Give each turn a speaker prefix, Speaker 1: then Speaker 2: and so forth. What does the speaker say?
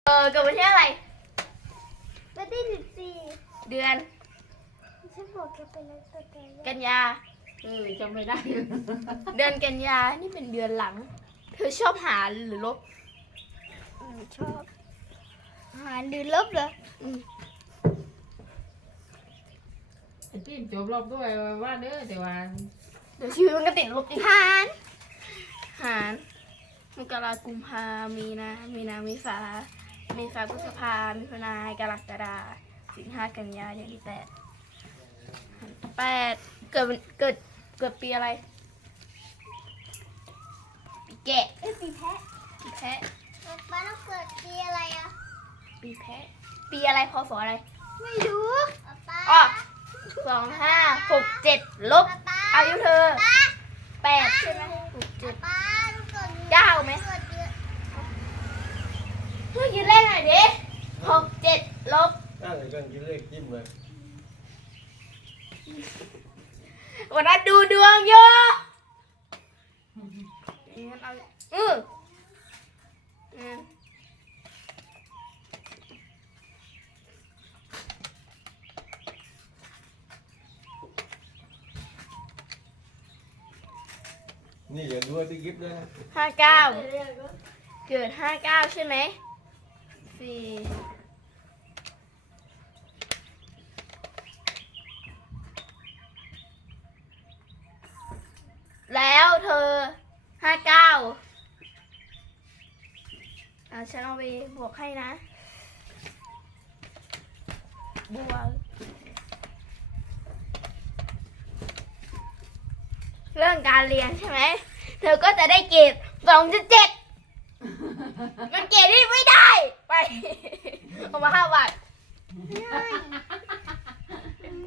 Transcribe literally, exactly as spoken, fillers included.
Speaker 1: เออเกิดวันที่อะไร
Speaker 2: วันที่สิบสี่
Speaker 1: เดือน
Speaker 2: ฉันบอกแกไปแล้วแต่แก
Speaker 1: กันยา
Speaker 3: เออจำไม่ได้
Speaker 1: เดือนกันยานี่เป็นเดือนหลัง เธอชอบหารหรือลบ
Speaker 2: อืมชอบหารหรือลบเหรอ
Speaker 1: อืม
Speaker 3: ไอ้ที่จบรอบด้วยว่าเด้อแต่ว่า
Speaker 1: เดี๋ยวชีวิตมันก็ติดลบอีก
Speaker 2: หาร
Speaker 1: หารมกรากุมภามีนามีนาเมษาเมษาพฤษภามิถุนากรกฎาสิงหากันยาเดือนที่แปดแปดเกิดวันเกิดเกิดปีอะไรปีแกะ
Speaker 2: เอ้ยปีแพะ
Speaker 1: ปีแพะ
Speaker 2: ป้าต้องเกิดปีอะไรอ่ะ
Speaker 1: ปีแพะปีอะไรพศอะไร
Speaker 2: ไม่รู้ป้า
Speaker 1: อ๋อสองห้าหกเจ็ดลบอายุเธอแปดใช่ไหมหกเจ็ด
Speaker 2: ป้าต้องเกิด
Speaker 1: เก้าไหม
Speaker 2: เกิดเดือน
Speaker 1: เมื่อกี้เลขหน่อยดิหกเจ็ดลบ
Speaker 4: ตั้งแต่กันกินเลขจิ้มเลย
Speaker 1: วันนั้นดูดวงอยู่งั้นเอาอืออืม
Speaker 4: นี่อย่าดูว่าพี่กิฟต์ด้วยนะ
Speaker 1: ห้าเก้าเกิดห้าเก้าใช่ไหมสี่แล้วเธอห้าเก้าอ่ะฉันเอาไปบวกให้นะบวกเรื่องการเรียนใช่ไหมเธอก็จะได้เกรดสองจุดเจ็ดมันเกรดที่ไม่ได้ไป